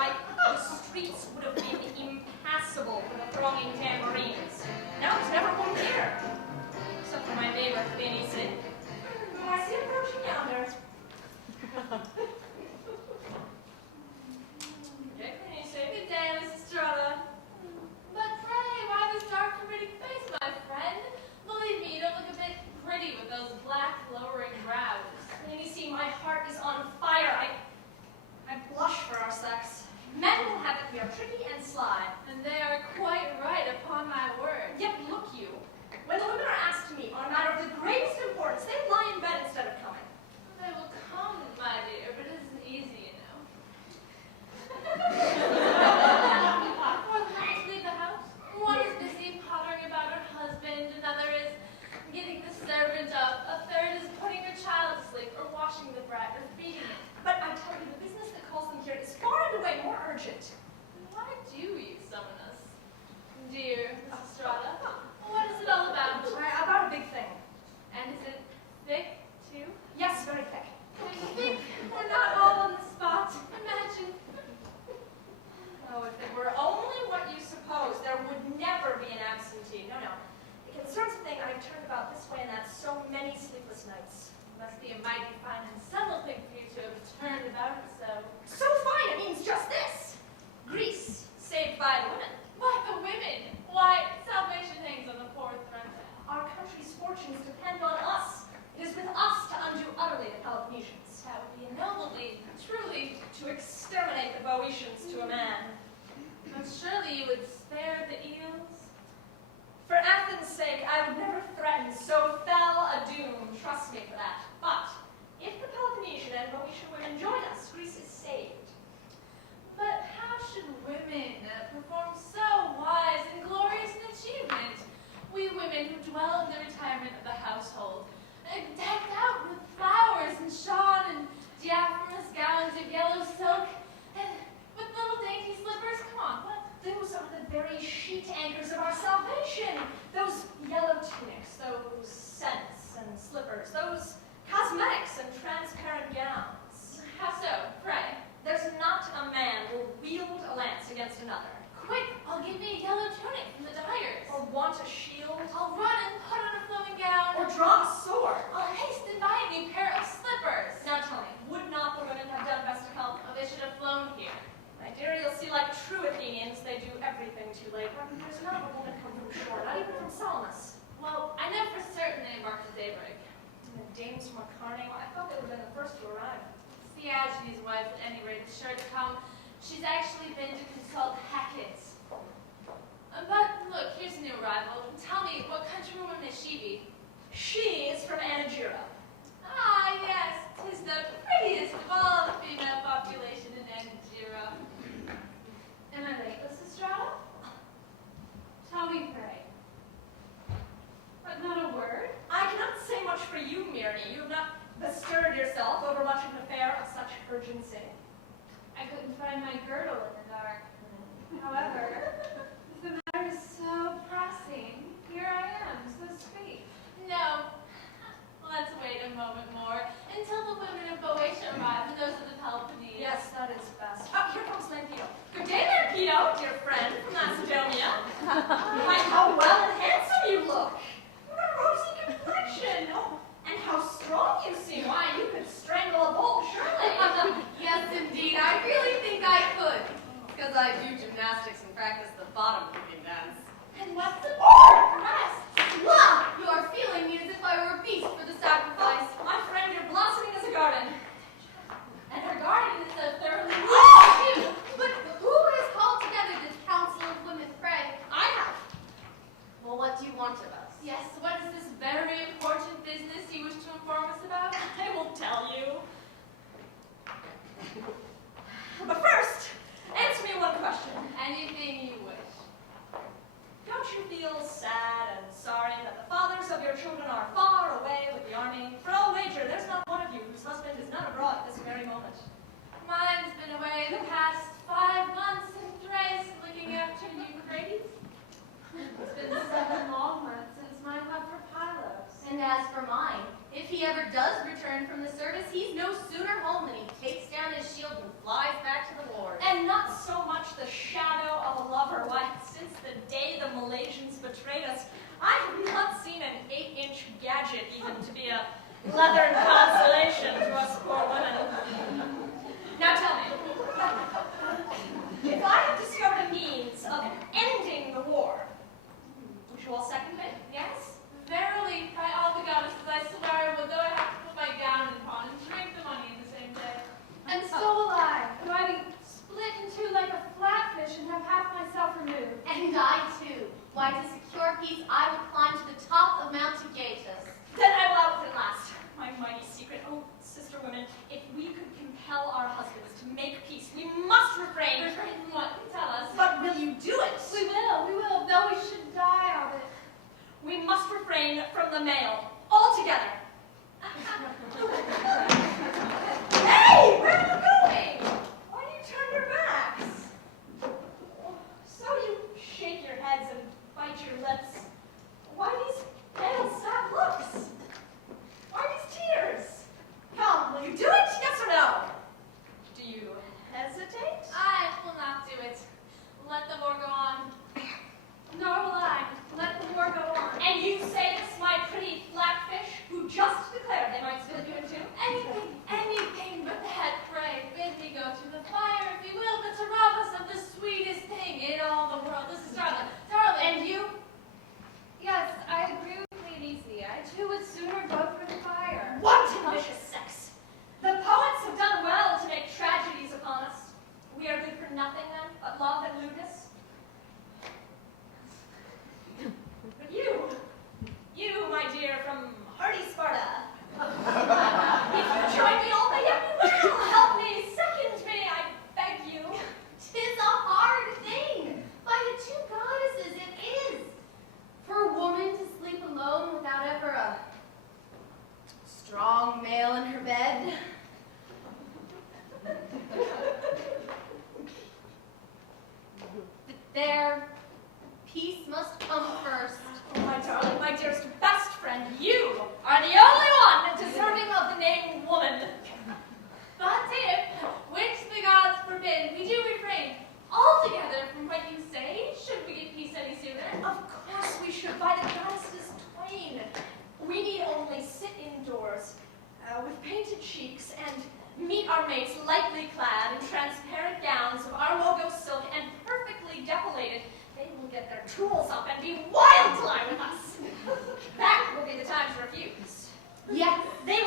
why the streets would have been impassable for the thronging tambourines. Now it's never one here, except for my neighbor, Aristophanes, who I see approaching yonder. Good day, Lysistrata. But pray, why this dark and pretty face, my friend? Believe me, you don't look a bit pretty with those black, lowering brows. And you see, my heart is on fire. I blush for our sex. Men will have it we are tricky and sly. And they are quite right, upon my word. Yet look you, when the women are asked to meet on a matter of the greatest importance, they lie in bed instead of coming. They will come, my dear, but it isn't easy, you know. Or the men leave the house. One is busy pottering about her husband, another is getting the servant up, a third is putting her child to sleep, or washing the bread, or feeding it. But I tell you, the business that calls them here is far and away more urgent. Why do you summon us, dear Lysistrata? What is it all about? About a big thing. And is it thick, too? Yes, very thick. I think we're not all on the spot. Imagine. Oh, if it were only what you suppose, there would never be an absentee. No, no. It concerns a thing I've turned about this way and that so many sleepless nights. Must be a mighty fine and subtle thing for you to have turned about it so. So fine, it means just this. Greece, saved by the women. Why the women? Why, salvation hangs on the poor thread. Our country's fortunes depend on us. It is with us to undo utterly the Peloponnesians. That would be a noble deed, truly. To exterminate the Boeotians to a man. But surely you would spare the eels? For Athens' sake, I would never threaten so fell a doom. Trust me for that. But if the Peloponnesian and Boeotian women join us, Greece is saved. But how should women perform so wise and glorious an achievement? We women who dwell in the retirement of the household, decked out with flowers and shawls and diaphanous gowns of yellow silk, and with little dainty slippers. Come on, what? Those are the very sheet anchors of our salvation. Those yellow tunics, those scents and slippers, those cosmetics and transparent gowns. How so? Pray. There's not a man will wield a lance against another. Quick, I'll give me a yellow tunic from the dyers. Or want a shield. I'll run and put on a flowing gown. Or draw a sword. I'll hasten buy a new pair of slippers. Now tell me, would not the women have done best to help? Oh, they should have flown here. My dear, you'll see, like true Athenians, they do everything too late. There's not a woman come from shore, not even from Salamis. Well, I know for certain they embarked at daybreak. And the dames from Acharnae, well, I thought they would have been the first to arrive. Theagenes' wife, at any rate, is sure to come. She's actually been to consult Hecate. But look, here's a new arrival. Tell me, what countrywoman is she be? She is from Anagyra. Ah, yes, 'tis the prettiest of all the female population in Anagyra. Am I late, Lysistrata? Tell me, pray. But not a word? I cannot say much for you, Myrni. You have not bestirred yourself over much of an affair of such urgency. I couldn't find my girdle in the dark. However, if the matter is so pressing, here I am, so speak. No. Let's wait a moment more until the women of Boeotia arrive and those of the Peloponnese. Yes, that is best. Oh, here comes Lampido. Good day, Lampido, dear friend from Macedonia. Why, how well and handsome you look. What a rosy complexion. Oh, and how strong you seem. Why, you could strangle a bull, surely. Yes, indeed. I really think I could. Because I do gymnastics and practice the bottom flipping dance. And what's the rest? Wow! You are feeling me as if I were a beast for the sacrifice. My friend, you're blossoming as a garden. And her garden is so thoroughly too. But who has called together this council of women, pray? I have. Well, what do you want of us? Yes, what is this very important business you wish to inform us about? I will tell you. But first, answer me one question. Anything you wish. Don't you feel sad and sorry that the fathers of your children are far away with the army? For I'll wager there's not one of you whose husband is not abroad at this very moment. Mine's been away the past the shadow of a lover. Why, since the day the Malaysians betrayed us, I have not seen an 8-inch gadget even to be a leathern consolation to us poor women. Now tell me, if I have discovered a means of ending the war, would you all second it? Yes? Verily, by all the goddesses, I swear I will, though I have to put my gown in pawn and drink the money in the same day. And so will I, though I be split in two like a flatfish and have half myself removed. And I too. Why, to secure peace, I would climb to the top of Mount Agatus. Then I will out with it last. My mighty secret. Oh, sister women, if we could compel our husbands to make peace, we must refrain. Refrain from what? Tell us. But will you do it? We will, though we should die of it. We must refrain from the mail altogether. Hey, where are you going? Why do you turn your backs? So you shake your heads and bite your lips. Why these pale, sad looks? Why these tears? Come, will you do it? Yes or no? Do you hesitate? I will not do it. Let the war go on. Nor will I. Let the war go on. And you say this, my pretty flatfish, who just declared they might split you in two? Anything but that, pray. Bid me go to the fire, if you will, but to rob us of the sweetest thing in all the world. This is darling. Darling. And you? Yes, I agree with Lady. I too would sooner go for the fire. Wanton vicious sex! The poets have done well to make tragedies upon us. We are good for nothing then, but love and lewdness. But you, my dear, from hardy Sparta, if you join me all the yet you will, help me, second me, I beg you. 'Tis a hard thing. By the two goddesses, it is. For a woman to sleep alone without ever a strong male in her bed. But there, peace must come first. Oh, my darling, my dearest, best friend, you are the only one deserving of the name woman. But if, which the gods forbid, we do refrain altogether from what you say, should we get peace any sooner? Of course we should, by the goddesses twain. We need only sit indoors, with painted cheeks, and meet our mates lightly clad in transparent gowns of Armogo silk and perfectly depilated. They will get their tools up and be wild to lie with us. That will be the time to refuse. Yes, They